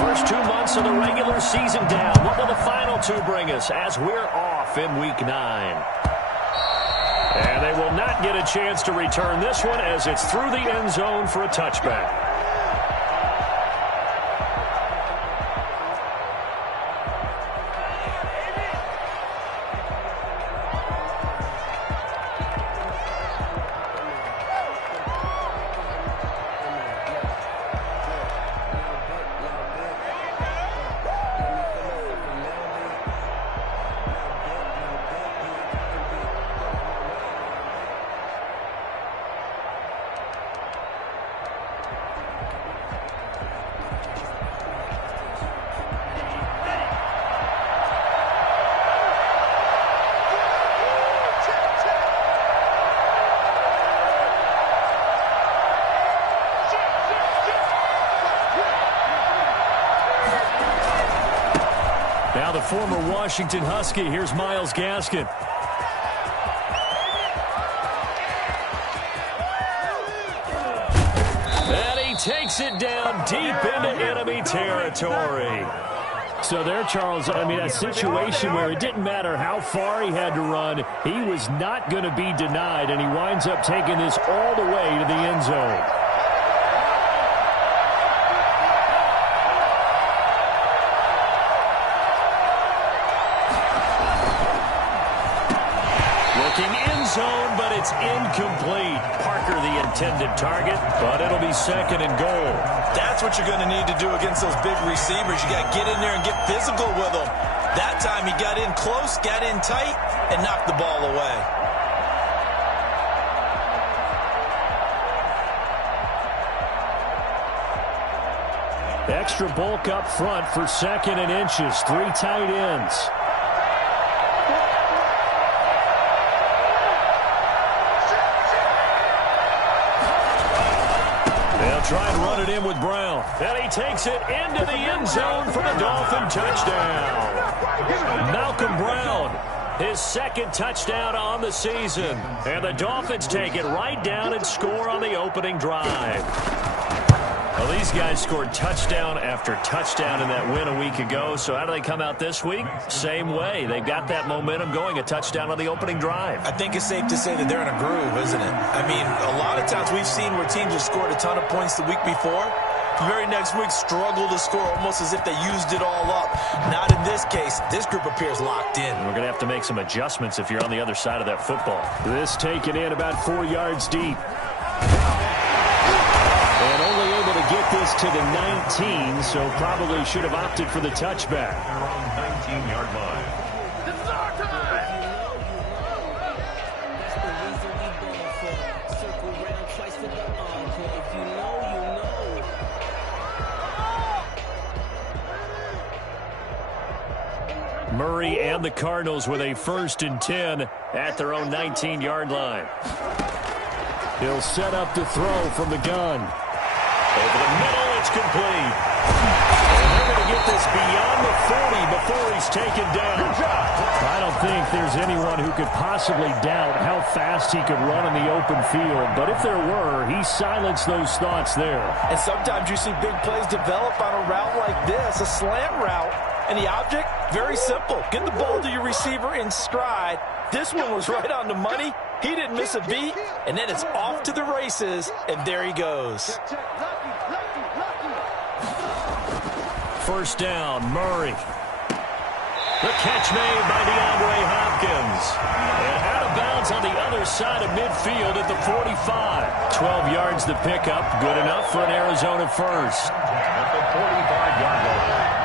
First 2 months of the regular season down. What will the final two bring us as we're off in Week 9? And they will not get a chance to return this one as it's through the end zone for a touchback. Now the former Washington Husky, here's Myles Gaskin. And he takes it down deep into enemy territory. So there, Charles, I mean, a situation where it didn't matter how far he had to run, he was not going to be denied, and he winds up taking this all the way to the end zone. End zone, but it's incomplete. Parker the intended target, but it'll be second and goal. That's what you're going to need to do against those big receivers. You got to get in there and get physical with them. That time he got in close, got in tight, and knocked the ball away. Extra bulk up front for second and inches. 3 tight ends. Try and run it in with Brown. And he takes it into the end zone for the Dolphin touchdown. Malcolm Brown, his second touchdown on the season. And the Dolphins take it right down and score on the opening drive. Well, these guys scored touchdown after touchdown in that win a week ago. So how do they come out this week? Same way. They've got that momentum going, a touchdown on the opening drive. I think it's safe to say that they're in a groove, isn't it? I mean, a lot of times we've seen where teams have scored a ton of points the week before. The very next week struggle to score almost as if they used it all up. Not in this case. This group appears locked in. We're going to have to make some adjustments if you're on the other side of that football. This taken in about 4 yards deep. And only able to get this to the 19, so probably should have opted for the touchback. 19-yard line. This is our time! Murray and the Cardinals with a 1st and 10 at their own 19-yard line. He'll set up to throw from the gun. Over the middle, it's complete. And they're going to get this beyond the 40 before he's taken down. I don't think there's anyone who could possibly doubt how fast he could run in the open field. But if there were, he silenced those thoughts there. And sometimes you see big plays develop on a route like this, a slant route. And the object, very simple. Get the ball to your receiver in stride. This one was right on the money. He didn't miss a beat. And then it's off to the races. And there he goes. First down, Murray. The catch made by DeAndre Hopkins. And out of bounds on the other side of midfield at the 45. 12 yards to pick up. Good enough for an Arizona first. At the 45-yard line.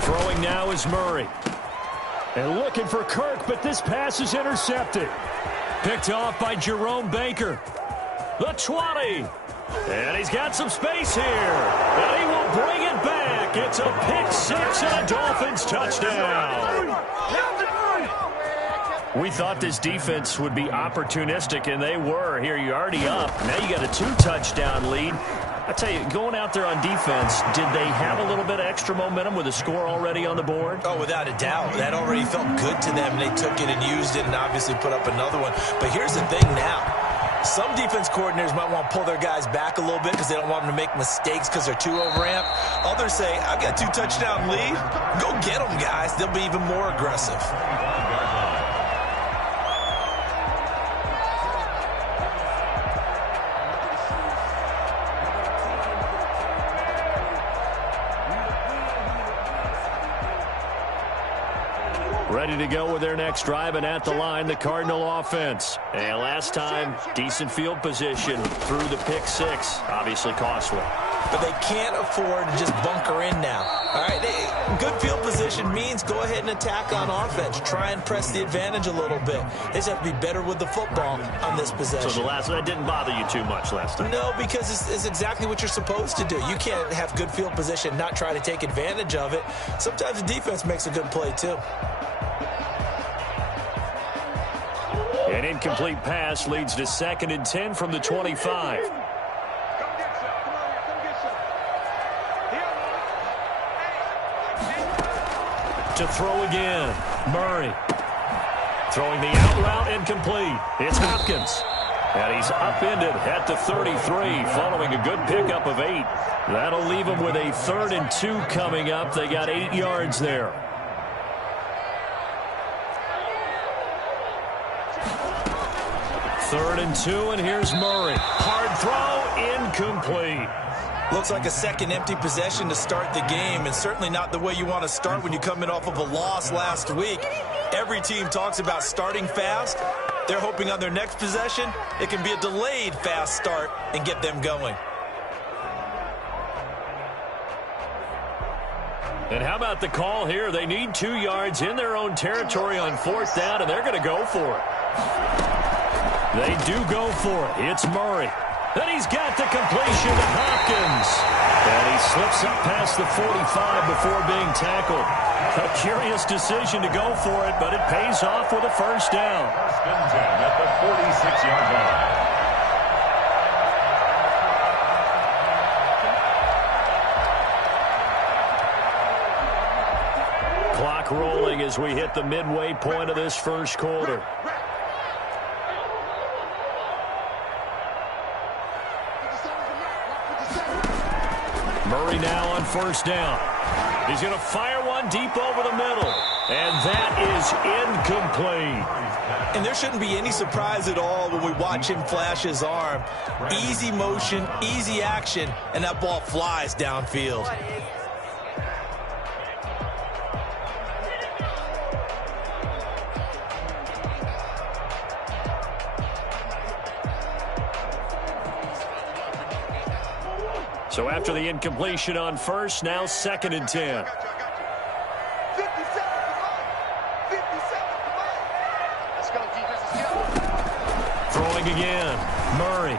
Throwing now is Murray. And looking for Kirk, but this pass is intercepted. Picked off by Jerome Baker. The 20. And he's got some space here. And he will bring it back. It's a pick six and a Dolphins touchdown. We thought this defense would be opportunistic, and they were. Here, you're already up. Now you got a 2-touchdown lead. I tell you, going out there on defense, did they have a little bit of extra momentum with a score already on the board? Oh, without a doubt. That already felt good to them. They took it and used it and obviously put up another one. But here's the thing now. Some defense coordinators might want to pull their guys back a little bit because they don't want them to make mistakes because they're too overamped. Others say, I've got 2-touchdown lead. Go get them, guys. They'll be even more aggressive. Ready to go with their next drive, and at the line, the Cardinal offense. And last time, decent field position through the pick six. Obviously costly. But they can't afford to just bunker in now. All right, good field position means go ahead and attack on offense. Try and press the advantage a little bit. They just have to be better with the football on this possession. So that didn't bother you too much last time? No, because it's exactly what you're supposed to do. You can't have good field position, not try to take advantage of it. Sometimes the defense makes a good play, too. An incomplete pass leads to 2nd and 10 from the 25. To throw again, Murray. Throwing the out route incomplete. It's Hopkins. And he's upended at the 33 following a good pickup of 8. That'll leave him with a 3rd and 2 coming up. They got 8 yards there. Third and 2, and here's Murray. Hard throw, incomplete. Looks like a second empty possession to start the game, and certainly not the way you want to start when you're coming off of a loss last week. Every team talks about starting fast. They're hoping on their next possession, it can be a delayed fast start and get them going. And how about the call here? They need 2 yards in their own territory on 4th down, and they're going to go for it. They do go for it. It's Murray. Then he's got the completion to Hopkins. And he slips up past the 45 before being tackled. A curious decision to go for it, but it pays off with a first down. First and 10 at the 46-yard line. Clock rolling as we hit the midway point of this first quarter. Murray now on first down. He's going to fire one deep over the middle. And that is incomplete. And there shouldn't be any surprise at all when we watch him flash his arm. Easy motion, easy action, and that ball flies downfield. So after the incompletion on first, now 2nd and 10. Throwing again, Murray.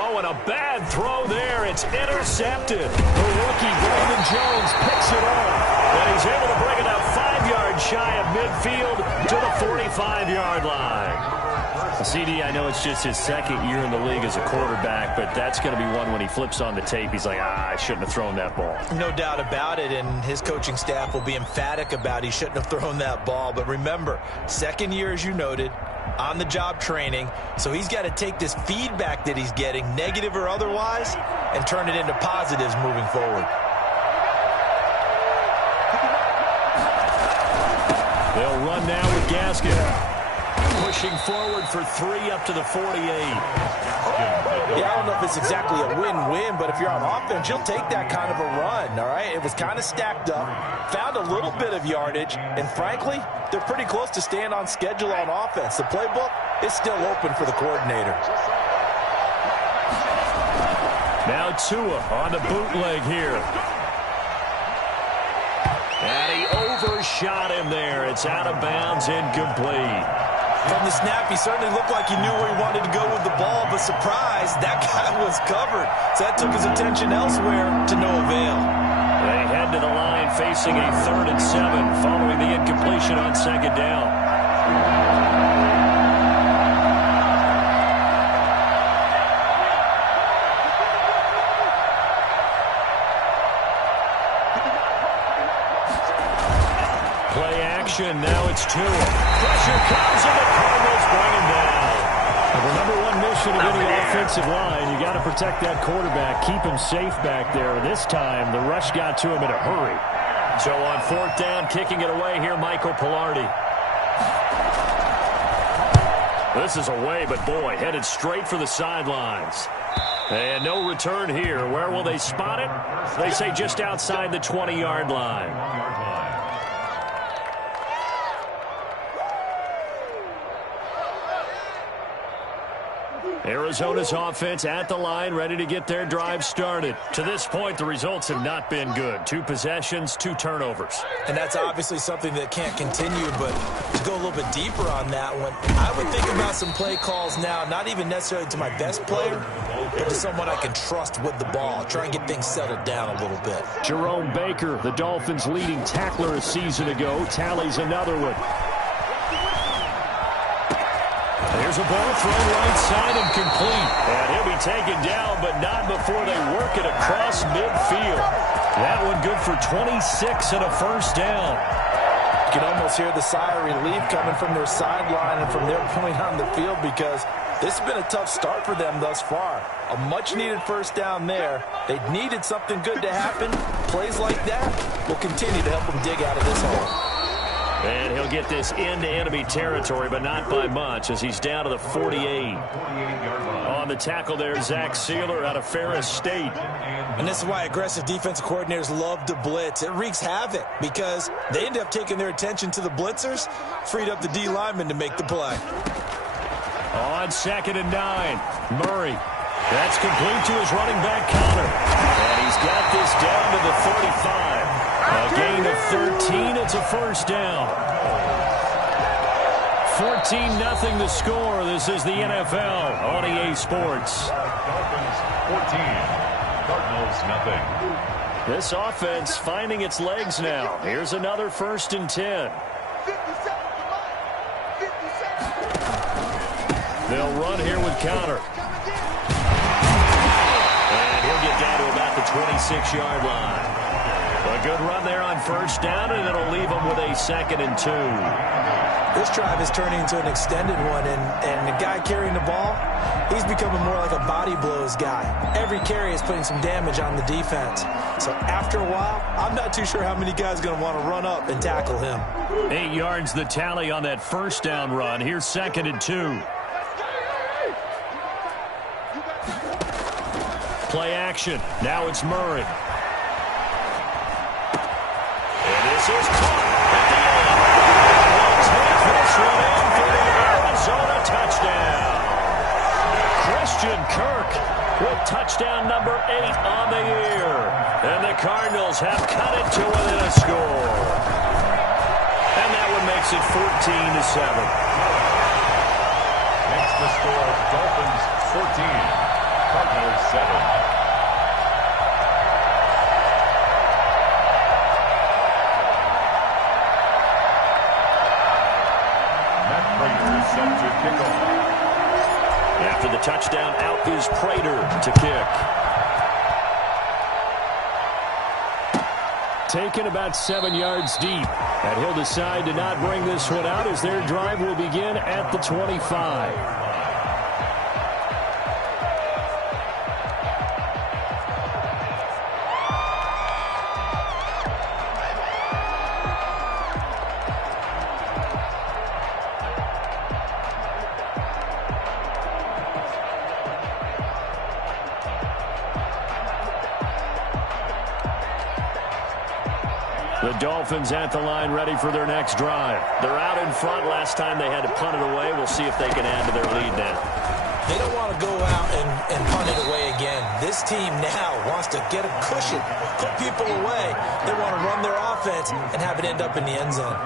Oh, and a bad throw there. It's intercepted. The rookie, Brandon Jones, picks it off. And he's able to bring it up 5 yards shy of midfield to the 45-yard line. CD, I know it's just his 2nd year in the league as a quarterback, but that's going to be one when he flips on the tape. He's like, I shouldn't have thrown that ball. No doubt about it, and his coaching staff will be emphatic about he shouldn't have thrown that ball. But remember, 2nd year, as you noted, on-the-job training, so he's got to take this feedback that he's getting, negative or otherwise, and turn it into positives moving forward. They'll run now with Gaskin. Pushing forward for 3 up to the 48. Yeah, I don't know if it's exactly a win-win, but if you're on offense, you'll take that kind of a run, all right? It was kind of stacked up, found a little bit of yardage, and frankly, they're pretty close to staying on schedule on offense. The playbook is still open for the coordinator. Now Tua on the bootleg here. And he overshot him there. It's out of bounds, incomplete. From the snap, he certainly looked like he knew where he wanted to go with the ball, but surprise, that guy was covered. So that took his attention elsewhere to no avail. They head to the line facing a 3rd and 7 following the incompletion on 2nd down. Play action, now it's Tua. Pressure comes and the Cardinals bring him down. The number one mission of any offensive line, you got to protect that quarterback, keep him safe back there. This time, the rush got to him in a hurry. So on 4th down, kicking it away here, Michael Palardy. This is away, but boy, headed straight for the sidelines. And no return here. Where will they spot it? They say just outside the 20-yard line. Arizona's offense at the line, ready to get their drive started. To this point, the results have not been good. 2 possessions, 2 turnovers. And that's obviously something that can't continue, but to go a little bit deeper on that one, I would think about some play calls now, not even necessarily to my best player, but to someone I can trust with the ball. Try and get things settled down a little bit. Jerome Baker, the Dolphins' leading tackler a season ago, tallies another one. Here's a ball thrown right side and complete. And he'll be taken down, but not before they work it across midfield. That one good for 26 and a 1st down. You can almost hear the sigh of relief coming from their sideline and from their point on the field because this has been a tough start for them thus far. A much-needed 1st down there. They needed something good to happen. Plays like that will continue to help them dig out of this hole. And he'll get this into enemy territory, but not by much as he's down to the 48. On the tackle there, Zach Sealer out of Ferris State. And this is why aggressive defensive coordinators love to blitz. It wreaks havoc because they end up taking their attention to the blitzers, freed up the D lineman to make the play. On 2nd and 9, Murray. That's complete to his running back Connor. And he's got this down to the 35. A gain of 13, it's a 1st down. 14-0 the score. This is the NFL on EA Sports. Dolphins 14, Cardinals nothing. This offense finding its legs now. Here's another 1st and 10. They'll run here with Connor. And he'll get down to about the 26-yard line. A good run there on 1st down, and it'll leave them with a 2nd and 2. This drive is turning into an extended one, and the guy carrying the ball, he's becoming more like a body blows guy. Every carry is putting some damage on the defense. So after a while, I'm not too sure how many guys are going to want to run up and tackle him. 8 yards the tally on that 1st down run. Here's 2nd and 2. Play action. Now it's Murray. This is caught at the end. We'll take this one in for the Arizona touchdown. Christian Kirk with touchdown number 8 on the year. And the Cardinals have cut it to within a score. And that one makes it 14-7. Makes the score Dolphins 14, Cardinals 7. After the touchdown, out is Prater to kick. Taken about 7 yards deep. And he'll decide to not bring this one out as their drive will begin at the 25. The Dolphins at the line ready for their next drive. They're out in front. Last time they had to punt it away. We'll see if they can add to their lead now. They don't want to go out and punt it away again. This team now wants to get a cushion, put people away. They want to run their offense and have it end up in the end zone.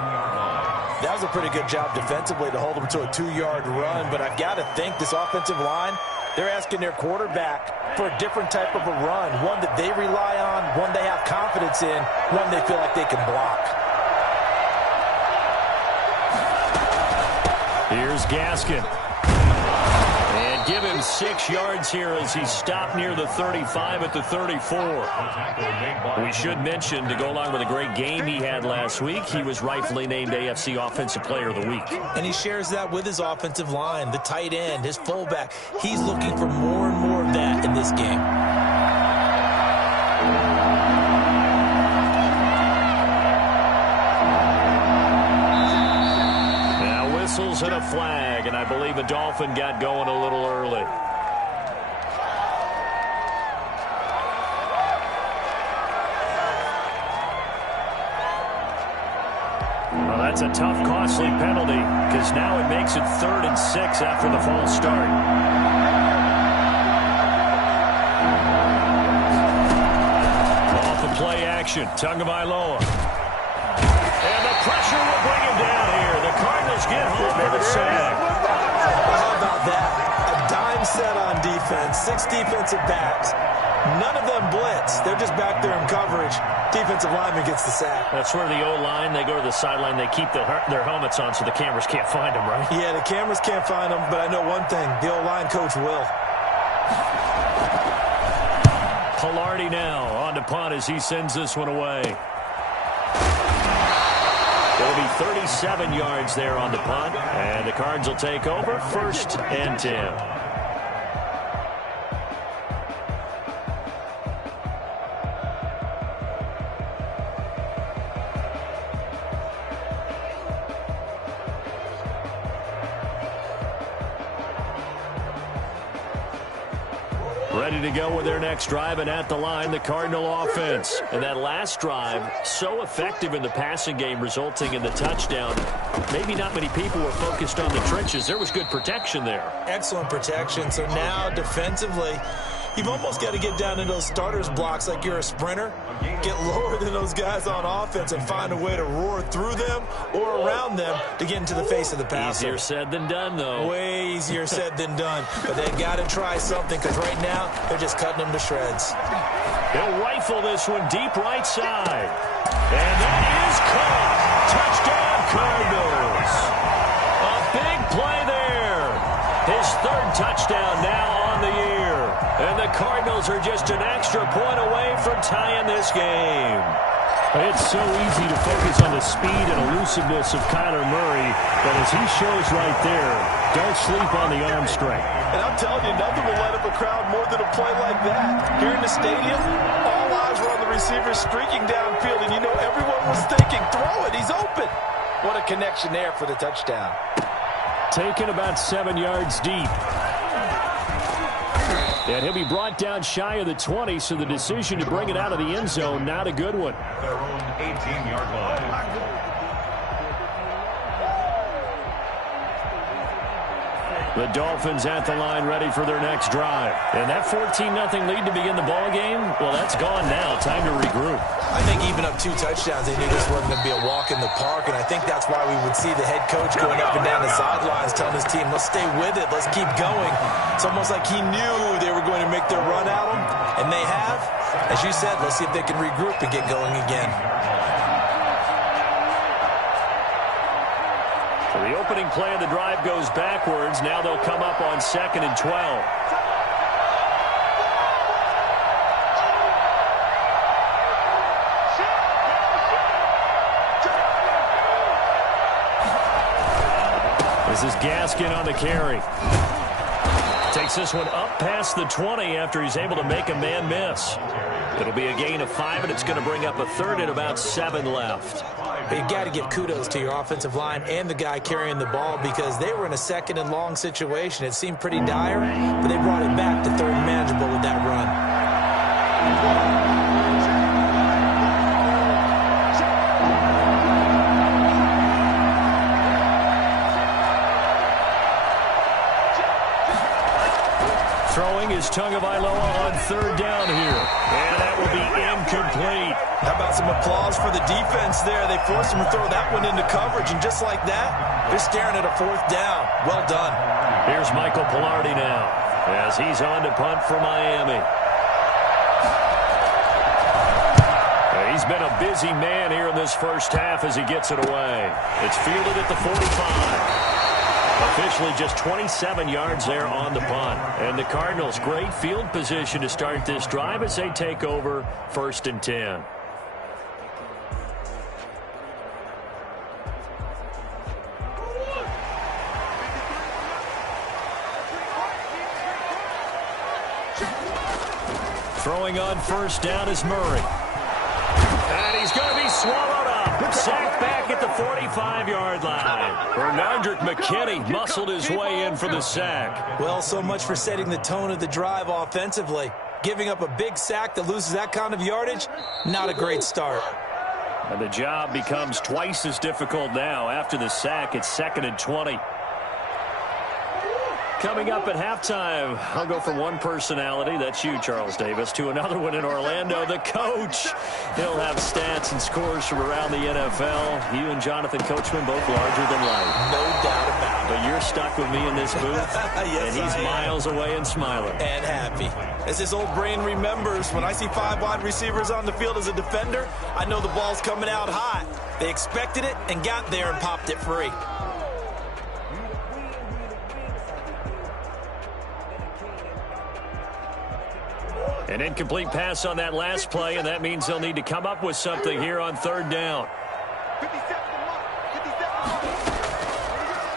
That was a pretty good job defensively to hold them to a 2-yard run, but I've got to think this offensive line, They're asking their quarterback for a different type of a run, one that they rely on, one they have confidence in, one they feel like they can block. Here's Gaskin. And give him 6 yards here as he stopped near the 35 at the 34. We should mention, to go along with a great game he had last week, he was rightfully named AFC Offensive Player of the Week. And he shares that with his offensive line, the tight end, his fullback. He's looking for more and more of that in this game. Whistles and a flag, and I believe a Dolphin got going a little early. Well, that's a tough, costly penalty, because now it makes it 3rd and 6 after the false start. Off the play action, Tagovailoa. And the pressure will bring him down here. The Cardinals get home for the sack. How about that? A dime set on defense, 6 defensive backs. None of them blitz. They're just back there in coverage. Defensive lineman gets the sack. That's where the O-line, they go to the sideline, they keep their helmets on so the cameras can't find them, right? Yeah, the cameras can't find them, but I know one thing. The O-line coach will. Pilardi now on to punt as he sends this one away. It'll be 37 yards there on the punt, and the Cards will take over 1st and 10. Ready to go with their next drive, and at the line, the Cardinal offense. And that last drive, so effective in the passing game, resulting in the touchdown. Maybe not many people were focused on the trenches. There was good protection there. Excellent protection. So now, defensively, you've almost got to get down in those starters blocks like you're a sprinter. Get lower than those guys on offense and find a way to roar through them or around them to get into the face of the passer. Easier said than done, though. Way easier said than done. But they've got to try something, because right now they're just cutting them to shreds. He'll rifle this one deep right side. And that is caught. Touchdown, Cardinals. A big play there. His 3rd touchdown now on the year. And the Cardinals are just an extra point away from tying this game. It's so easy to focus on the speed and elusiveness of Kyler Murray, but as he shows right there, don't sleep on the arm strength. And I'm telling you, nothing will light up a crowd more than a play like that. Here in the stadium, all eyes were on the receiver streaking downfield, and you know everyone was thinking, throw it, he's open. What a connection there for the touchdown. Taken about 7 yards deep. And he'll be brought down shy of the 20, so the decision to bring it out of the end zone, not a good one. Their own 18-yard line. The Dolphins at the line, ready for their next drive. And that 14-0 lead to begin the ball game, well, that's gone now. Time to regroup. I think even up 2 touchdowns, they knew this wasn't going to be a walk in the park, and I think that's why we would see the head coach going up and down the sidelines telling his team, let's stay with it, let's keep going. It's almost like he knew they were going to make their run at him, and they have. As you said, let's see if they can regroup and get going again. So the opening play of the drive goes backwards. Now they'll come up on 2nd and 12. This is Gaskin on the carry. Takes this one up past the 20 after he's able to make a man miss. It'll be a gain of 5, and it's going to bring up a 3rd and about 7 left. You've got to give kudos to your offensive line and the guy carrying the ball, because they were in a 2nd and long situation. It seemed pretty dire, but they brought it back to 3rd and manageable with that run. Throwing is Tagovailoa on 3rd down here. And that will be incomplete. How about some applause for the defense there? They forced him to throw that one into coverage, and just like that, they're staring at a 4th down. Well done. Here's Michael Pilardi now. as he's on to punt for Miami. He's been a busy man here in this first half as he gets it away. It's fielded at the 45. Officially just 27 yards there on the punt. And the Cardinals, great field position to start this drive as they take over 1st and 10. Throwing on 1st down is Murray. And he's going to be swallowed up. Sacked back at the 45-yard line. Bernardrick McKinney muscled his way in for the sack. Well, so much for setting the tone of the drive offensively. Giving up a big sack that loses that kind of yardage, not a great start. And the job becomes twice as difficult now. After the sack, it's 2nd and 20. Coming up at halftime, I'll go from one personality, that's you, Charles Davis, to another one in Orlando, the coach. He'll have stats and scores from around the NFL. You and Jonathan Coachman both larger than life. No doubt about it. But you're stuck with me in this booth, yes, and he's miles away and smiling. And happy. As his old brain remembers, when I see 5 wide receivers on the field as a defender, I know the ball's coming out hot. They expected it and got there and popped it free. An incomplete pass on that last play, and that means they'll need to come up with something here on 3rd down.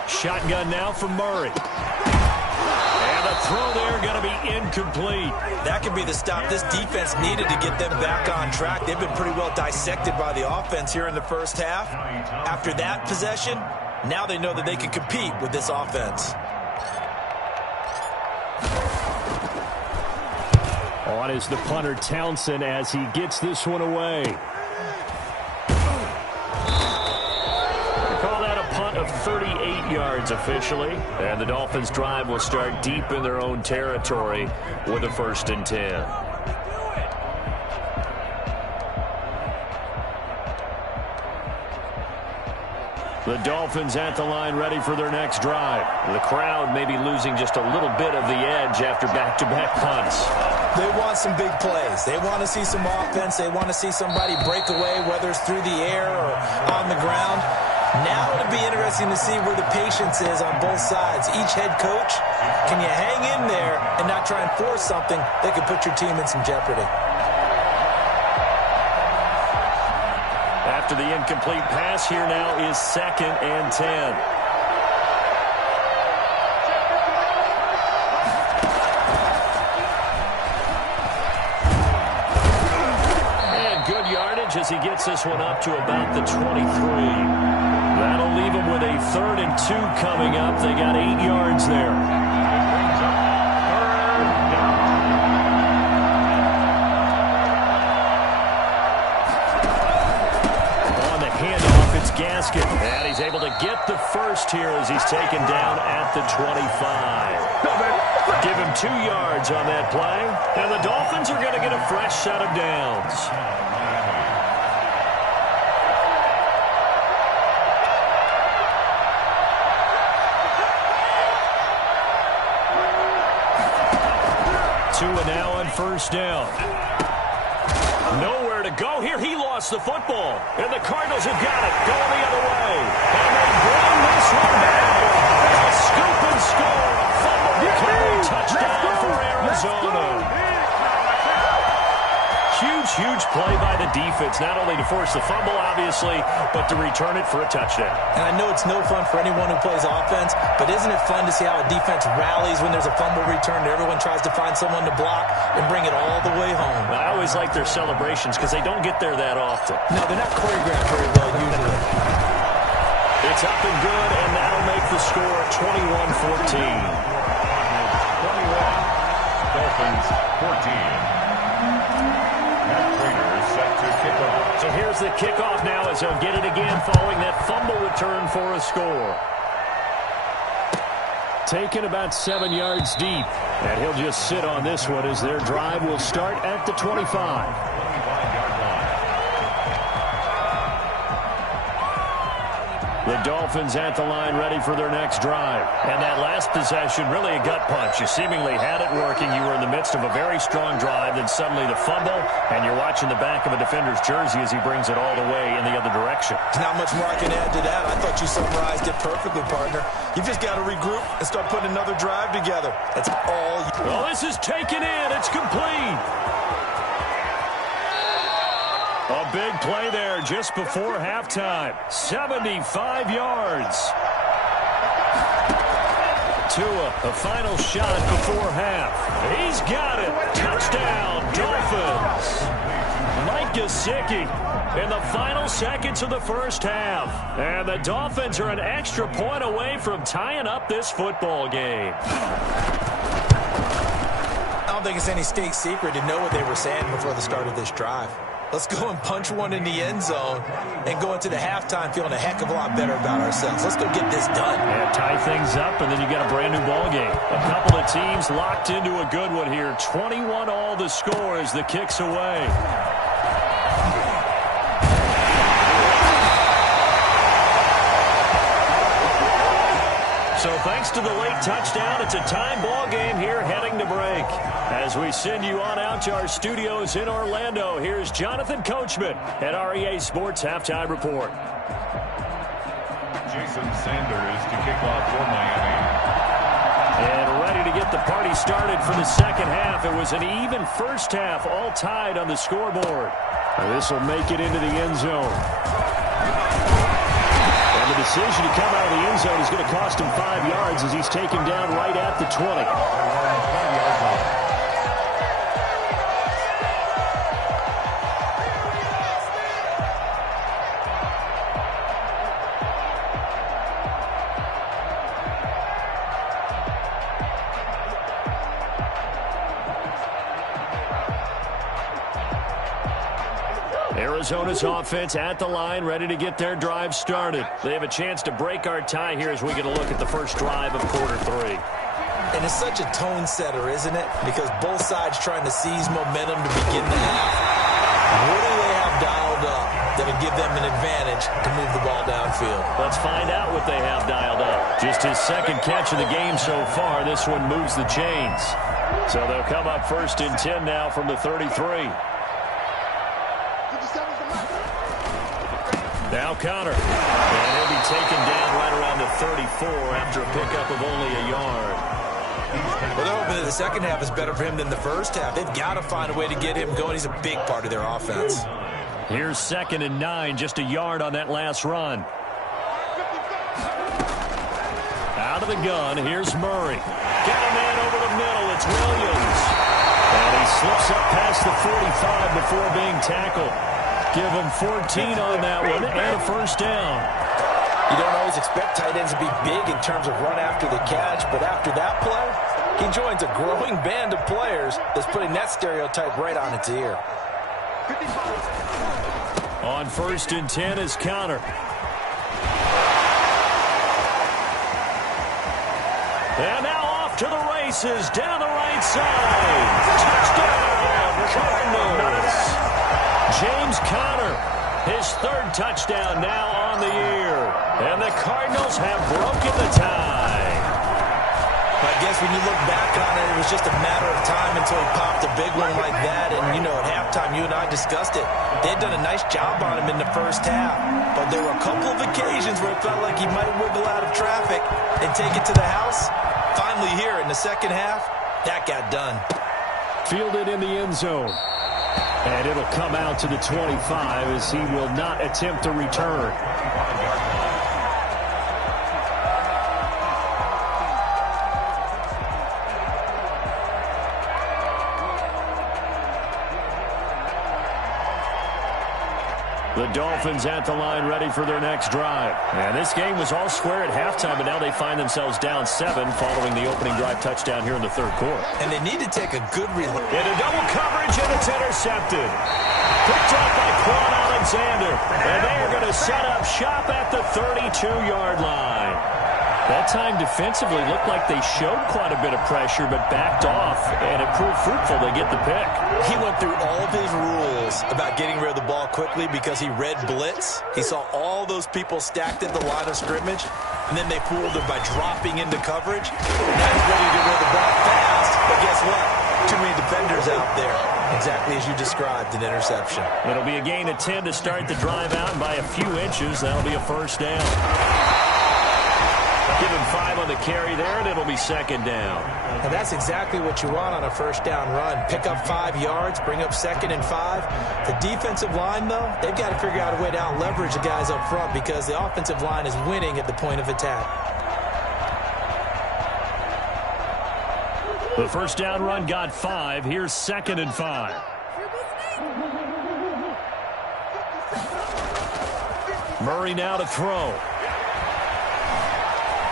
Shotgun now from Murray. And the throw there going to be incomplete. That could be the stop this defense needed to get them back on track. They've been pretty well dissected by the offense here in the first half. After that possession, now they know that they can compete with this offense. On is the punter Townsend as he gets this one away. They call that a punt of 38 yards officially. And the Dolphins drive will start deep in their own territory with a 1st and 10. The Dolphins at the line ready for their next drive. The crowd may be losing just a little bit of the edge after back-to-back punts. They want some big plays. They want to see some offense. They want to see somebody break away, whether it's through the air or on the ground. Now it'll be interesting to see where the patience is on both sides. Each head coach, can you hang in there and not try and force something that could put your team in some jeopardy? After the incomplete pass, here now is 2nd and 10. And good yardage as he gets this one up to about the 23. That'll leave him with a 3rd and 2 coming up. They got 8 yards there. Gaskin, and he's able to get the first here as he's taken down at the 25. Give him 2 yards on that play, and the Dolphins are going to get a fresh set of downs. Two and now on 1st down. Nowhere to go here. He lost the football. And the Cardinals have got it. Going the other way. And they bring this one back. A scoop and score. Fumble recovery. Touchdown for Arizona. Huge play by the defense. Not only to force the fumble, obviously, but to return it for a touchdown. And I know it's no fun for anyone who plays offense, but isn't it fun to see how a defense rallies when there's a fumble return and everyone tries to find someone to block and bring it all the way home? I always like their celebrations because they don't get there that often. No, they're not choreographed very well usually. It's up and good, and that'll make the score 21-14. 21, Dolphins 14. So here's the kickoff now as they'll get it again following that fumble return for a score. Taken about 7 yards deep. And he'll just sit on this one as their drive will start at the 25. The Dolphins at the line ready for their next drive. And that last possession, really a gut punch. You seemingly had it working. You were in the midst of a very strong drive, then suddenly the fumble, and you're watching the back of a defender's jersey as he brings it all the way in the other direction. Not much more I can add to that. I thought you summarized it perfectly, partner. You've just got to regroup and start putting another drive together. That's all you... Well, this is taken in. It's complete. A big play there just before halftime. 75 yards. Tua, the final shot before half. He's got it. Touchdown, Dolphins. Mike Gesicki in the final seconds of the first half. And the Dolphins are an extra point away from tying up this football game. I don't think it's any state secret to know what they were saying before the start of this drive. Let's go and punch one in the end zone and go into the halftime feeling a heck of a lot better about ourselves. Let's go get this done. Yeah, tie things up, and then you got a brand new ball game. A couple of teams locked into a good one here. 21-all the score as the kick's away. So thanks to the late touchdown, it's a time ball game here heading to break. As we send you on out to our studios in Orlando, here's Jonathan Coachman at REA Sports Halftime Report. Jason Sanders to kick off for Miami. And ready to get the party started for the second half. It was an even first half, all tied on the scoreboard. This will make it into the end zone. The decision to come out of the end zone is going to cost him 5 yards as he's taken down right at the 20. Arizona's offense at the line, ready to get their drive started. They have a chance to break our tie here as we get a look at the first drive of quarter three. And it's such a tone setter, isn't it? Because both sides trying to seize momentum to begin the half. What do they have dialed up that'll give them an advantage to move the ball downfield? Let's find out what they have dialed up. Just his second catch of the game so far. This one moves the chains. So they'll come up 1st and 10 now from the 33. Now Connor. And he'll be taken down right around the 34 after a pickup of only a yard. Well, they're hoping that the second half is better for him than the first half. They've got to find a way to get him going. He's a big part of their offense. Here's 2nd and 9, just a yard on that last run. Out of the gun, here's Murray. Get a man over the middle, it's Williams. And he slips up past the 45 before being tackled. Give him 14 on that one and a first down. You don't always expect tight ends to be big in terms of run after the catch, but after that play, he joins a growing band of players that's putting that stereotype right on its ear. On 1st and 10 is Connor. And now off to the races down the right side. Touchdown, Cardinals. James Conner, his 3rd touchdown now on the year. And the Cardinals have broken the tie. I guess when you look back on it, it was just a matter of time until he popped a big one like that. And, you know, at halftime, you and I discussed it. They'd done a nice job on him in the first half. But there were a couple of occasions where it felt like he might wiggle out of traffic and take it to the house. Finally here in the second half, that got done. Fielded in the end zone. And it'll come out to the 25 as he will not attempt to return. The Dolphins at the line ready for their next drive. And this game was all square at halftime, but now they find themselves down 7 following the opening drive touchdown here in the 3rd quarter. And they need to take a good relief. Into double coverage, and it's intercepted. Picked up by Quan Alexander. And they are going to set up shop at the 32-yard line. That time defensively looked like they showed quite a bit of pressure but backed off, and it proved fruitful. They get the pick. He went through all of his rules about getting rid of the ball quickly because he read blitz. He saw all those people stacked at the line of scrimmage, and then they fooled him by dropping into coverage. Now he's ready to get rid of the ball fast, but guess what? Too many defenders out there. Exactly as you described, an interception. It'll be a gain of 10 to start the drive out, and by a few inches, that'll be a first down. Give him 5 on the carry there, and it'll be second down. And that's exactly what you want on a first down run. Pick up 5 yards, bring up 2nd and 5. The defensive line, though, they've got to figure out a way to out-leverage the guys up front because the offensive line is winning at the point of attack. The first down run got 5. Here's 2nd and 5. Murray now to throw.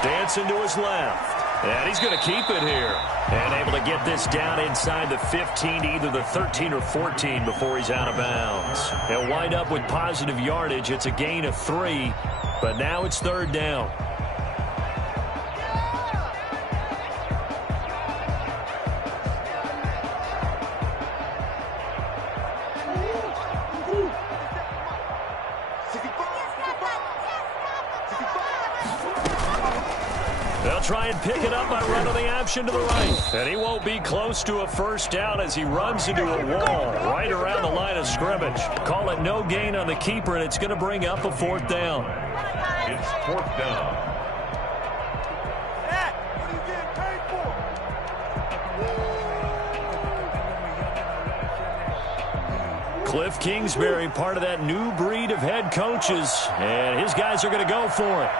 Dancing to his left. And he's going to keep it here. And able to get this down inside the 15 to either the 13 or 14 before he's out of bounds. He'll wind up with positive yardage. It's a gain of 3, but now it's third down. They'll try and pick it up by running the option to the right. And he won't be close to a first down as he runs into a wall right around the line of scrimmage. Call it no gain on the keeper, and it's going to bring up a 4th down. It's 4th down. Cliff Kingsbury, part of that new breed of head coaches, and his guys are going to go for it.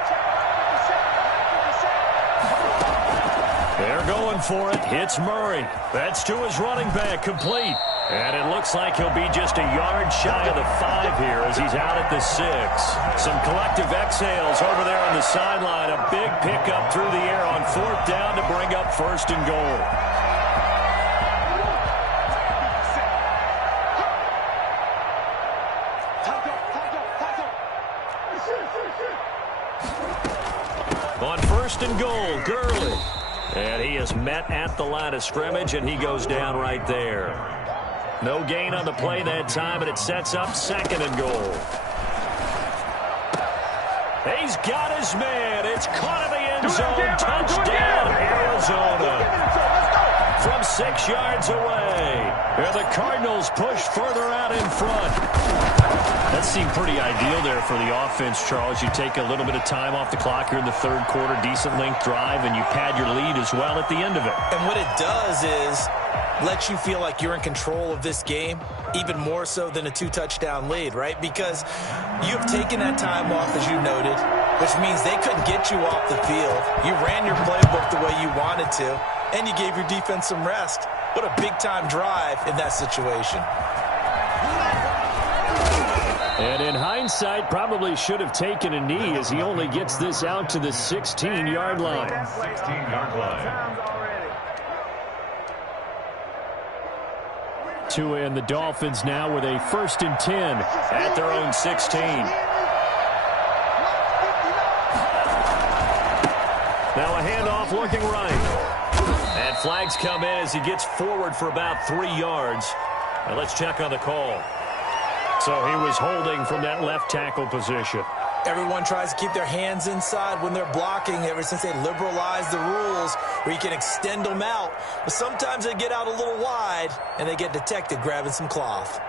They're going for it. Hits Murray. That's to his running back, complete. And it looks like he'll be just a yard shy of the 5 here as he's out at the 6. Some collective exhales over there on the sideline. A big pickup through the air on 4th down to bring up 1st and goal. On 1st and goal, Gurley. And he is met at the line of scrimmage, and he goes down right there. No gain on the play that time, but it sets up 2nd and goal. He's got his man. It's caught in the end zone. Touchdown, Arizona. From 6 yards away. And the Cardinals push further out in front. That seemed pretty ideal there for the offense, Charles. You take a little bit of time off the clock here in the 3rd quarter, decent length drive, and you pad your lead as well at the end of it. And what it does is let you feel like you're in control of this game, even more so than a 2-touchdown lead, right? Because you've taken that time off, as you noted, which means they couldn't get you off the field. You ran your playbook the way you wanted to, and you gave your defense some rest. What a big-time drive in that situation. And in hindsight, probably should have taken a knee as he only gets this out to the 16-yard line. 16-yard line. Tua and the Dolphins now with a 1st and 10 at their own 16. Now a handoff looking right. And flags come in as he gets forward for about 3 yards. Now let's check on the call. So he was holding from that left tackle position. Everyone tries to keep their hands inside when they're blocking ever since they liberalized the rules where you can extend them out. But sometimes they get out a little wide and they get detected grabbing some cloth.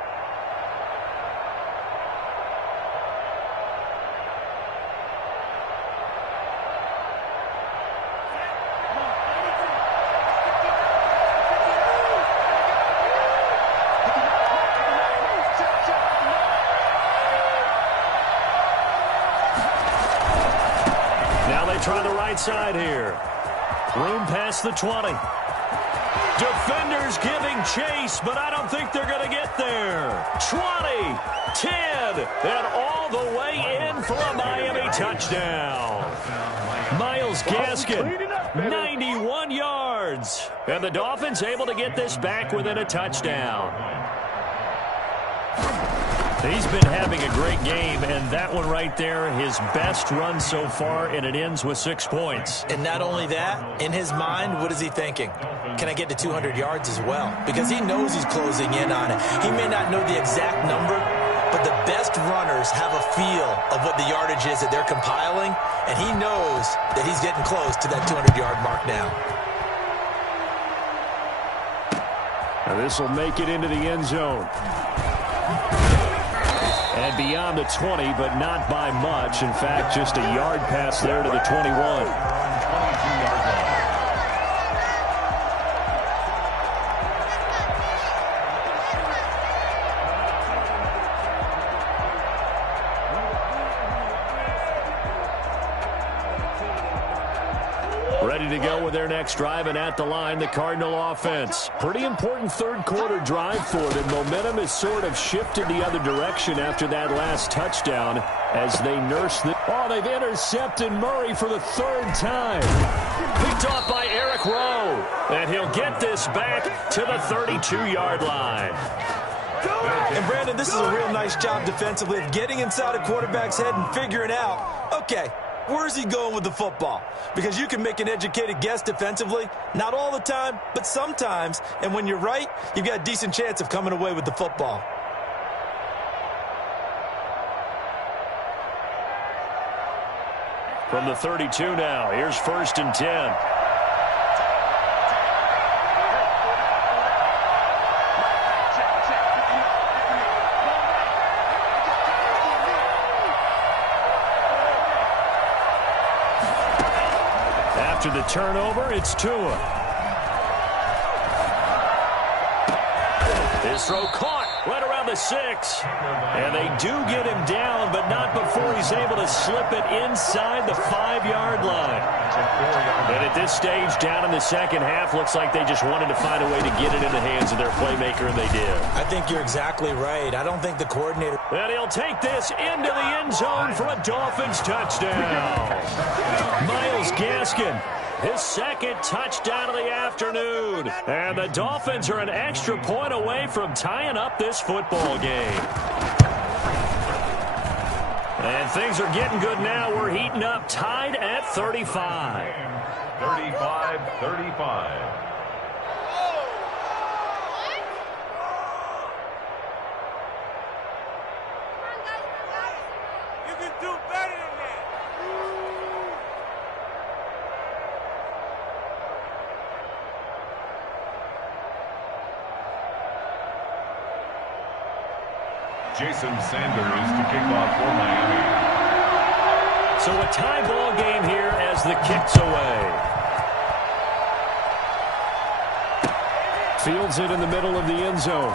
Try the right side here. Room past the 20. Defenders giving chase, but I don't think they're going to get there. 20, 10, and all the way in for a Miami touchdown. Myles Gaskin, 91 yards. And the Dolphins able to get this back within a touchdown. He's been having a great game, and that one right there, his best run so far, and it ends with 6 points. And not only that, in his mind, what is he thinking? Can I get to 200 yards as well? Because he knows he's closing in on it. He may not know the exact number, but the best runners have a feel of what the yardage is that they're compiling, and he knows that he's getting close to that 200-yard mark now. And this will make it into the end zone. And beyond the 20, but not by much. In fact, just a yard pass there to the 21. Ready to go with their next drive, and at the line, the Cardinal offense. Pretty important third quarter drive for them. Momentum has sort of shifted the other direction after that last touchdown as they nurse the... Oh, they've intercepted Murray for the third time. Picked off by Eric Rowe, and he'll get this back to the 32-yard line. And, Brandon, this is a real nice job defensively of getting inside a quarterback's head and figuring out, okay, where's he going with the football? Because you can make an educated guess defensively. Not all the time, but sometimes. And when you're right, you've got a decent chance of coming away with the football. From the 32 now, here's 1st and 10. After the turnover, it's Tua. His throw caught right around the 6. And they do get him down, but not before he's able to slip it inside the 5-yard line. And at this stage, down in the second half, looks like they just wanted to find a way to get it in the hands of their playmaker, and they did. I think you're exactly right. I don't think the coordinator... And he'll take this into the end zone for a Dolphins touchdown. Myles Gaskin, his second touchdown of the afternoon. And the Dolphins are an extra point away from tying up this football game. And things are getting good now. We're heating up, tied at 35. 35-35. Jason Sanders to kick off for Miami. So a tie ball game here as the kick's away. Fields it in the middle of the end zone.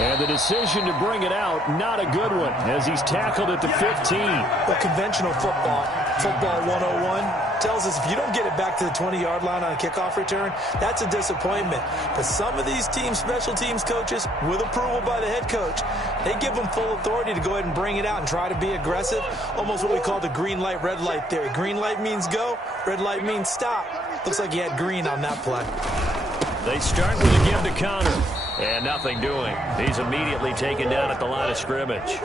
And the decision to bring it out, not a good one, as he's tackled at the 15. Well, conventional football 101, tells us if you don't get it back to the 20-yard line on a kickoff return, that's a disappointment. But some of these teams, special teams coaches, with approval by the head coach, they give them full authority to go ahead and bring it out and try to be aggressive, almost what we call the green light, red light theory. Green light means go, red light means stop. Looks like he had green on that play. They start with a give to Connor. And nothing doing. He's immediately taken down at the line of scrimmage.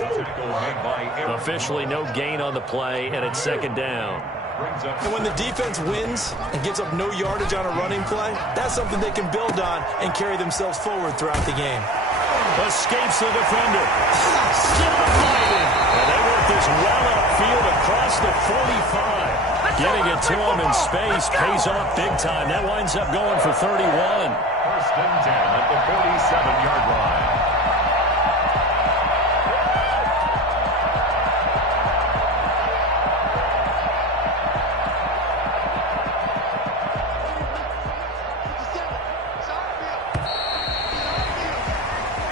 Officially no gain on the play, and it's second down. And when the defense wins and gives up no yardage on a running play, that's something they can build on and carry themselves forward throughout the game. Escapes the defender. Still fighting. And they work this well upfield across the 45. Getting it to him in space pays off big time. That winds up going for 31. First and 10 at the 47-yard line.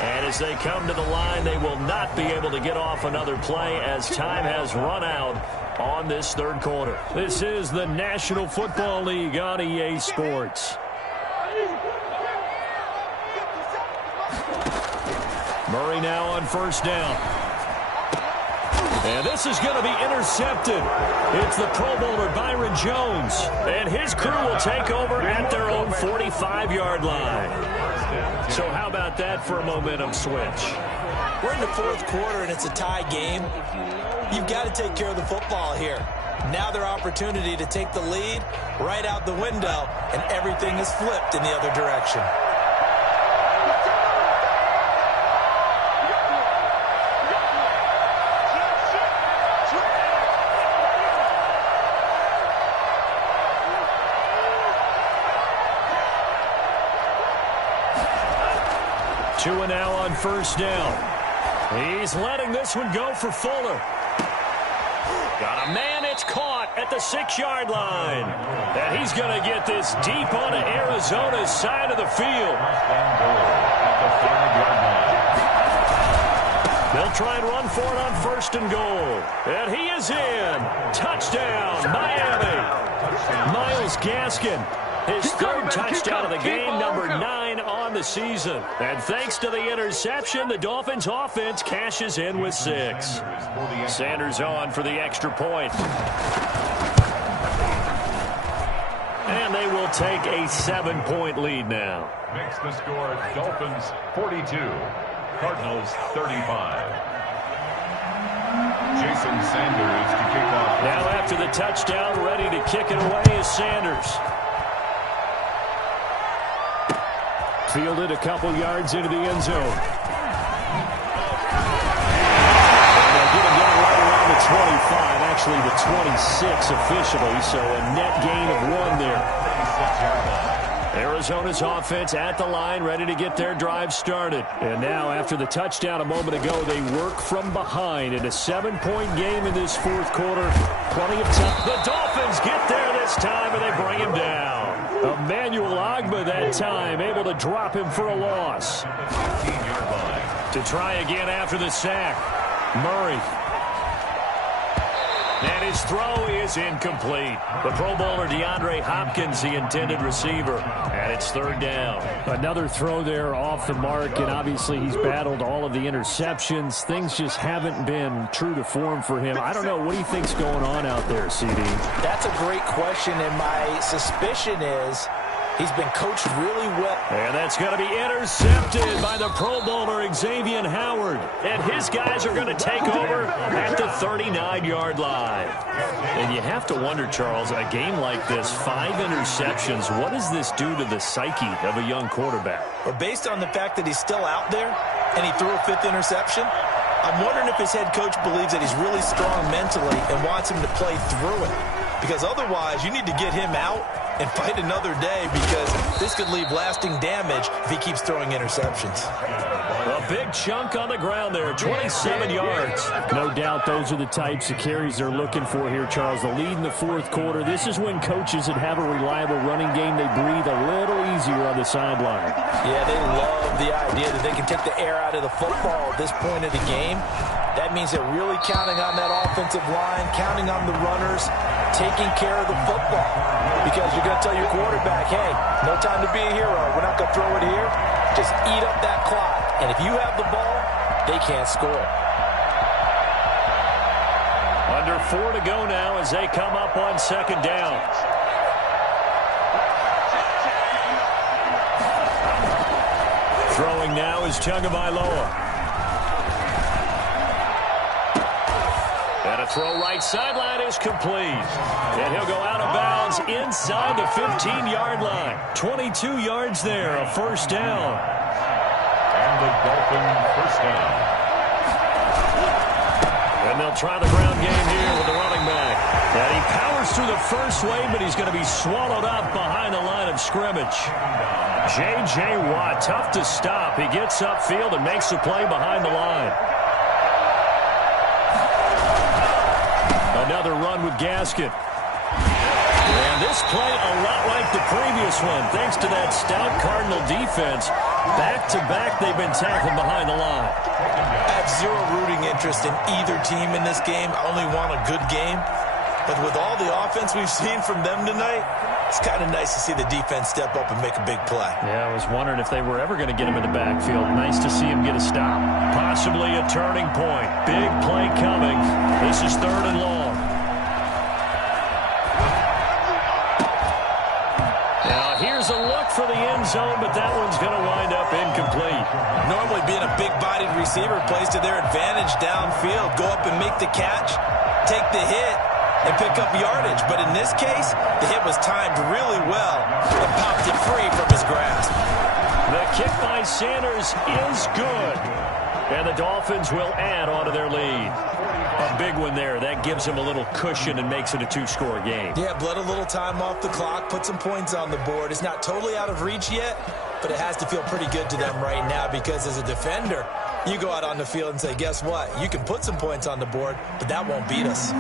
And as they come to the line, they will not be able to get off another play as time has run out on this third quarter. This is the National Football League on EA Sports. Murray now on first down. And this is going to be intercepted. It's the Pro Bowler Byron Jones. And his crew will take over at their own 45-yard line. So how about that for a momentum switch? We're in the fourth quarter, and it's a tie game. You've got to take care of the football here. Now their opportunity to take the lead right out the window, and everything is flipped in the other direction. Two and now on first down. He's letting this one go for Fuller. Got a man, it's caught at the 6-yard line. And he's going to get this deep onto Arizona's side of the field. They'll try and run for it on first and goal. And he is in. Touchdown, Miami. Myles Gaskin. His third touchdown of the game, number 9 on the season. And thanks to the interception, the Dolphins offense cashes in with 6. Sanders on for the extra point. And they will take a 7-point lead now. Makes the score Dolphins 42, Cardinals 35. Jason Sanders to kick off. Now after the touchdown, ready to kick it away is Sanders. Fielded a couple yards into the end zone. They'll get him down right around the 25, actually the 26 officially, so a net gain of 1 there. Arizona's offense at the line, ready to get their drive started. And now, after the touchdown a moment ago, they work from behind in a 7-point game in this fourth quarter. Plenty of time. The Dolphins get there this time, and they bring him down. Emmanuel Ogbah that time, able to drop him for a loss. To try again after the sack. Murray. And his throw is incomplete. The Pro Bowler DeAndre Hopkins, the intended receiver. And it's third down. Another throw there off the mark, and obviously he's battled all of the interceptions. Things just haven't been true to form for him. I don't know. What do you think's going on out there, CD? That's a great question, and my suspicion is he's been coached really well. And that's going to be intercepted by the Pro Bowler Xavier Howard. And his guys are going to take over at the 39-yard line. And you have to wonder, Charles, a game like this, 5 interceptions, what does this do to the psyche of a young quarterback? Well, based on the fact that he's still out there and he threw a 5th interception, I'm wondering if his head coach believes that he's really strong mentally and wants him to play through it. Because otherwise, you need to get him out and fight another day, because this could leave lasting damage if he keeps throwing interceptions. A big chunk on the ground there, 27 yards. No doubt those are the types of carries they're looking for here, Charles. The lead in the fourth quarter. This is when coaches that have a reliable running game, they breathe a little easier on the sideline. Yeah, they love the idea that they can take the air out of the football at this point of the game. That means they're really counting on that offensive line, counting on the runners, taking care of the football. Because you're going to tell your quarterback, hey, no time to be a hero. We're not going to throw it here. Just eat up that clock. And if you have the ball, they can't score. Under 4 to go now as they come up on second down. Throwing now is Tagovailoa. And a throw right sideline is complete. And he'll go out of bounds inside the 15-yard line. 22 yards there, a first down. And the Dolphin first down. And they'll try the ground game here with the running back. And he powers through the first wave, but he's going to be swallowed up behind the line of scrimmage. J.J. Watt, tough to stop. He gets upfield and makes the play behind the line. Another run with Gaskin. And this play a lot like the previous one, thanks to that stout Cardinal defense. Back-to-back, they've been tackled behind the line. I have zero rooting interest in either team in this game. I only want a good game. But with all the offense we've seen from them tonight, it's kind of nice to see the defense step up and make a big play. Yeah, I was wondering if they were ever going to get him in the backfield. Nice to see him get a stop. Possibly a turning point. Big play coming. This is third and long. Now Here's a look for the end zone, but that one's going to wind up incomplete. Normally being a big-bodied receiver plays to their advantage downfield. Go up and make the catch, take the hit, and pick up yardage. But in this case, the hit was timed really well and popped it free from his grasp. The kick by Sanders is good. And the Dolphins will add on to their lead. A big one there. That gives them a little cushion and makes it a two-score game. Yeah, bled a little time off the clock, put some points on the board. It's not totally out of reach yet, but it has to feel pretty good to them right now because as a defender, you go out on the field and say, guess what? You can put some points on the board, but that won't beat us.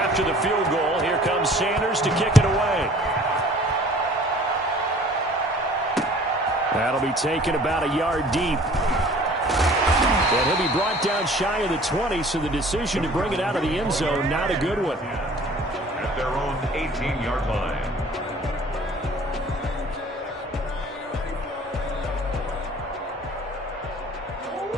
After the field goal, here comes Sanders to kick it away. That'll be taken about a yard deep. And he'll be brought down shy of the 20, so the decision to bring it out of the end zone, not a good one. At their own 18-yard line.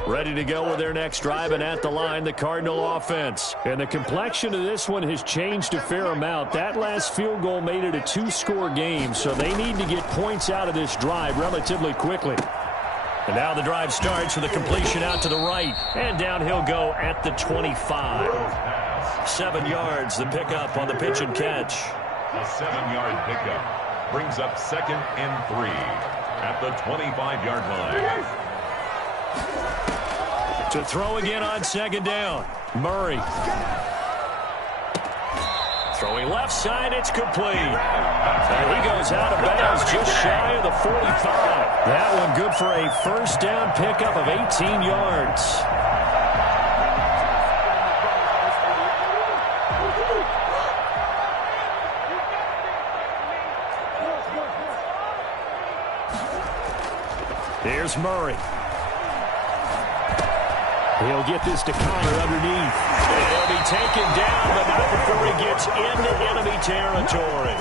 Ready to go with their next drive, and at the line, the Cardinal offense. And the complexion of this one has changed a fair amount. That last field goal made it a two-score game, so they need to get points out of this drive relatively quickly. And now the drive starts with a completion out to the right. And down he'll go at the 25. 7 yards, the pickup on the pitch and catch. A 7-yard pickup brings up 2nd and 3 at the 25-yard line. To throw again on 2nd down. Murray. Throwing left side, it's complete. And he goes out of bounds just shy of the 45. That one good for a first down pickup of 18 yards. Here's Murray. He'll get this to Connor underneath. He'll be taken down, but not before he gets into enemy territory.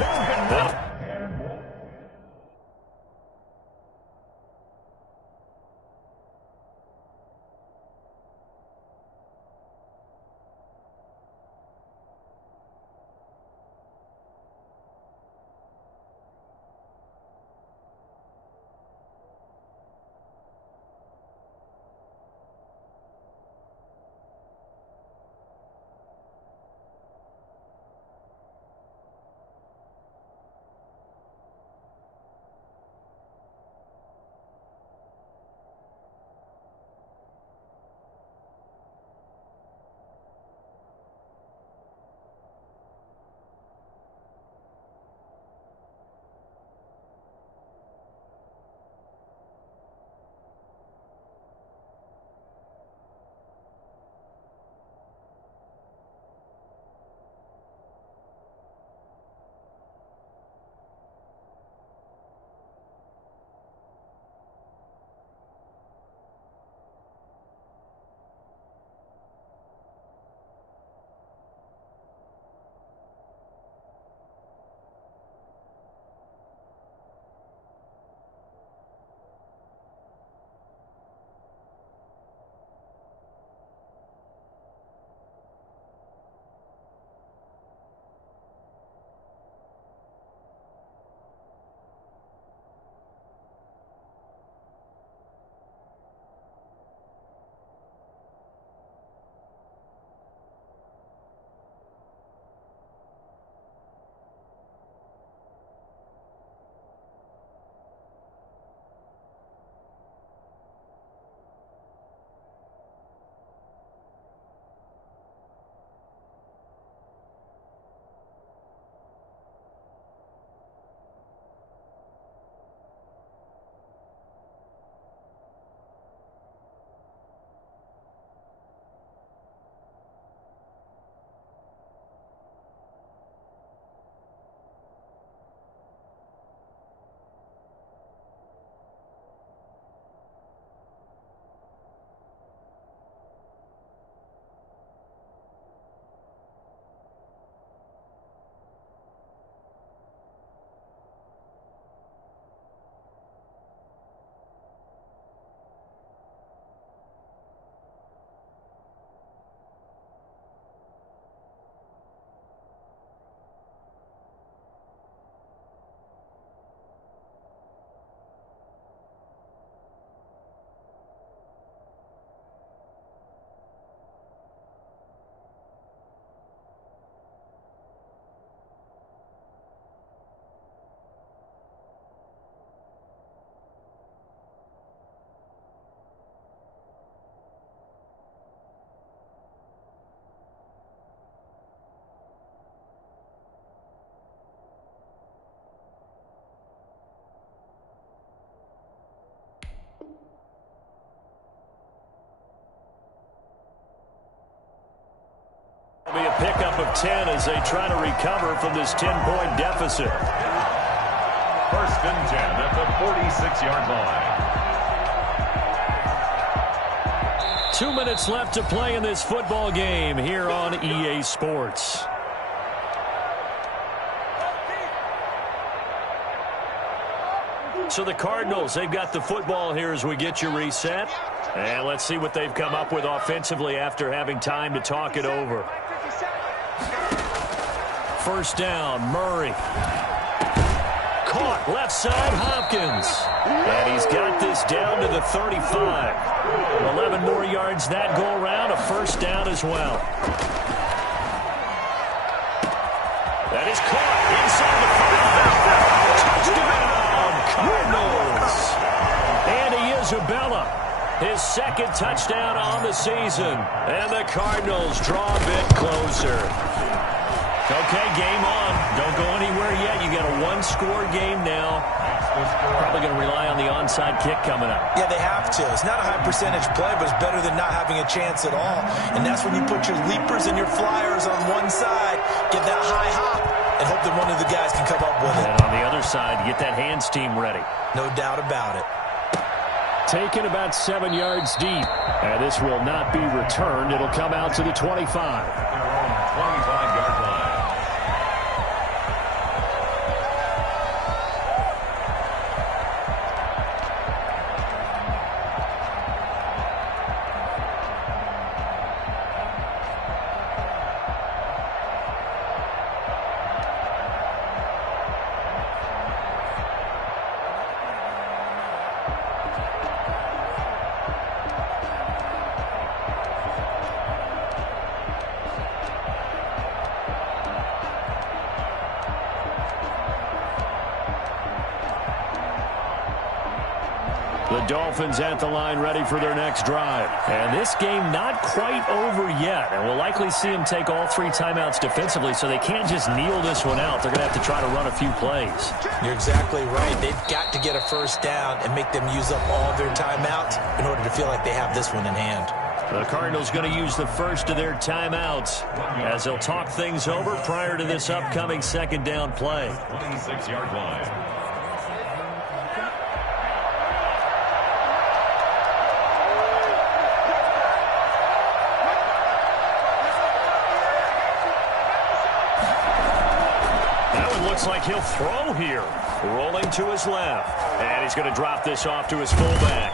pickup of 10 as they try to recover from this 10-point deficit. First and 10 at the 46-yard line. 2 minutes left to play in this football game here on EA Sports. So the Cardinals, they've got the football here as we get you reset. And let's see what they've come up with offensively after having time to talk it over. First down, Murray. Caught left side, Hopkins. And he's got this down to the 35. 11 more yards that go around, a first down as well. That is caught inside the 5. Touchdown, Cardinals. Andy Isabella, his second touchdown on the season. And the Cardinals draw a bit closer. Okay, game on. Don't go anywhere yet. You got a one-score game now. Probably going to rely on the onside kick coming up. Yeah, they have to. It's not a high-percentage play, but it's better than not having a chance at all. And that's when you put your leapers and your flyers on one side, get that high hop, and hope that one of the guys can come up with it. And on the other side, get that hands team ready. No doubt about it. Taken about 7 yards deep. And this will not be returned. It'll come out to the 25. Their own 25-yard line. The Dolphins at the line ready for their next drive. And this game not quite over yet. And we'll likely see them take all 3 timeouts defensively, so they can't just kneel this one out. They're going to have to try to run a few plays. You're exactly right. They've got to get a first down and make them use up all their timeouts in order to feel like they have this one in hand. The Cardinals going to use the first of their timeouts as they'll talk things over prior to this upcoming second down play. 26-yard line. Looks like he'll throw here. Rolling to his left. And he's going to drop this off to his fullback.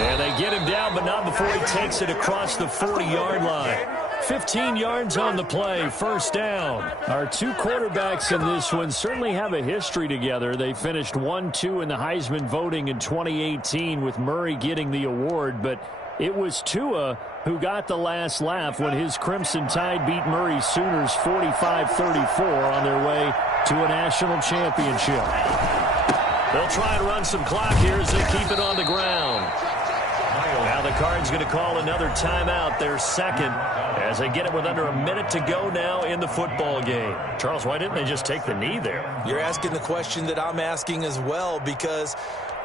And they get him down, but not before he takes it across the 40-yard line. 15 yards on the play, first down. Our 2 quarterbacks in this one certainly have a history together. They finished 1-2 in the Heisman voting in 2018 with Murray getting the award, but it was Tua who got the last laugh when his Crimson Tide beat Murray's Sooners 45-34 on their way to a national championship. They'll try and run some clock here as they keep it on the ground. Now the Cards going to call another timeout, their second, as they get it with under a minute to go now in the football game. Charles, why didn't they just take the knee there? You're asking the question that I'm asking as well, because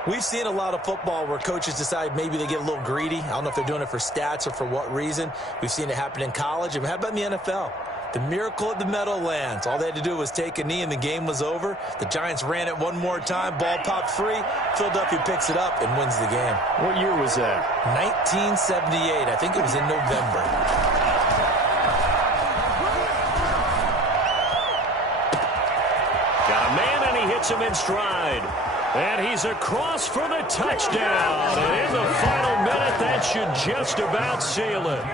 we've seen a lot of football where coaches decide maybe they get a little greedy. I don't know if they're doing it for stats or for what reason. We've seen it happen in college. And how about in the NFL? The miracle at the Meadowlands. All they had to do was take a knee and the game was over. The Giants ran it one more time. Ball popped free. Philadelphia picks it up and wins the game. What year was that? 1978. I think it was in November. Got a man and he hits him in stride. And he's across for the touchdown. And in the final minute, that should just about seal it.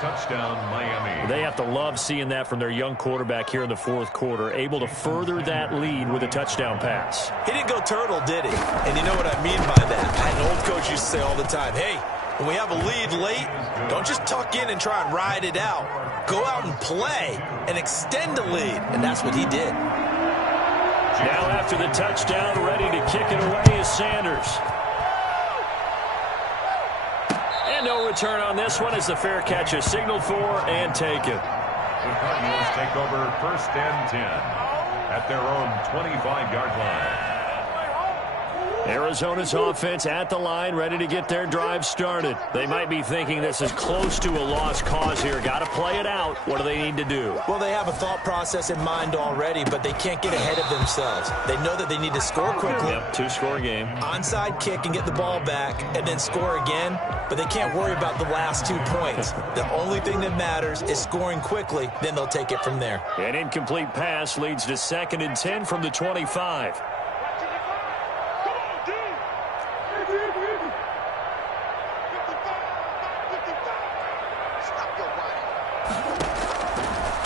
Touchdown, Miami. They have to love seeing that from their young quarterback here in the fourth quarter, able to further that lead with a touchdown pass. He didn't go turtle, did he? And you know what I mean by that. I had an old coach used to say all the time, hey, when we have a lead late, don't just tuck in and try and ride it out. Go out and play and extend the lead. And that's what he did. Now after the touchdown, ready to kick it away is Sanders. And no return on this one as the fair catch is signaled for and taken. The Cardinals take over first and 10 at their own 25-yard line. Arizona's offense at the line, ready to get their drive started. They might be thinking this is close to a lost cause here. Got to play it out. What do they need to do? Well, they have a thought process in mind already, but they can't get ahead of themselves. They know that they need to score quickly. Yep, two-score game. Onside kick and get the ball back and then score again, but they can't worry about the last 2 points. The only thing that matters is scoring quickly, then they'll take it from there. An incomplete pass leads to 2nd and 10 from the 25.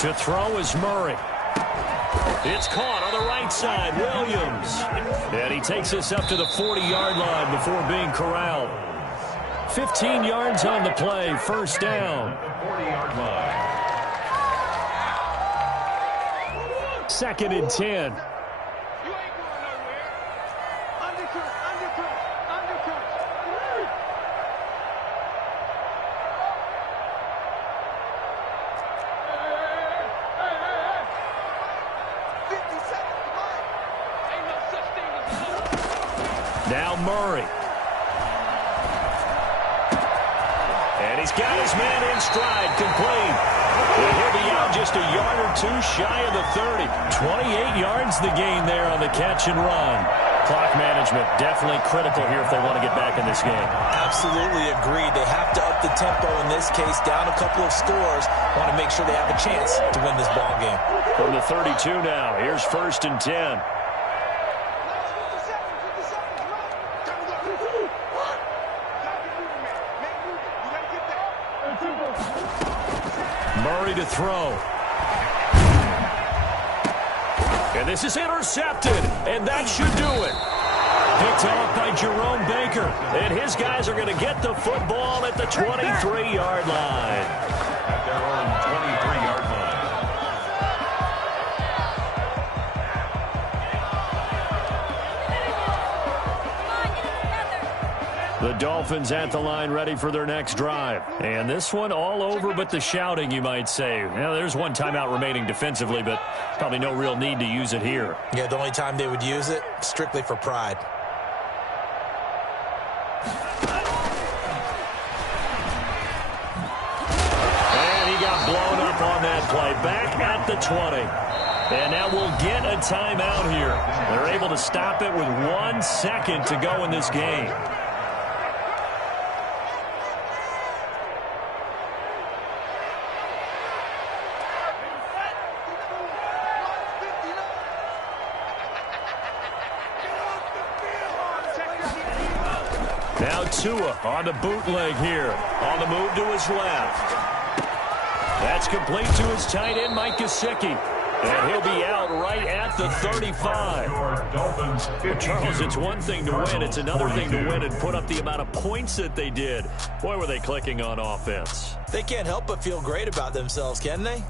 To throw is Murray. It's caught on the right side, Williams. And he takes us up to the 40-yard line before being corralled. 15 yards on the play, first down. 40-yard line. 2nd and 10. Now Murray. And he's got his man in stride, complete. And he'll be out just a yard or two shy of the 30. 28 yards the gain there on the catch and run. Clock management definitely critical here if they want to get back in this game. Absolutely agreed. They have to up the tempo in this case, down a couple of scores. Want to make sure they have a chance to win this ball game. From the 32 now, here's 1st and 10. Murray to throw. And this is intercepted, and that should do it. Picked off by Jerome Baker. And his guys are going to get the football at the 23-yard line. At their own 23-yard line. The Dolphins at the line ready for their next drive. And this one all over but the shouting, you might say. Well, there's one timeout remaining defensively, but probably no real need to use it here. Yeah, the only time they would use it, strictly for pride. And he got blown up on that play. Back at the 20. And now we'll get a timeout here. They're able to stop it with 1 second to go in this game. Now Tua on the bootleg here. On the move to his left. That's complete to his tight end, Mike Gesicki. And he'll be out right at the 35. Well, Charles, it's one thing to win. It's another thing to win and put up the amount of points that they did. Boy, were they clicking on offense. They can't help but feel great about themselves, can they?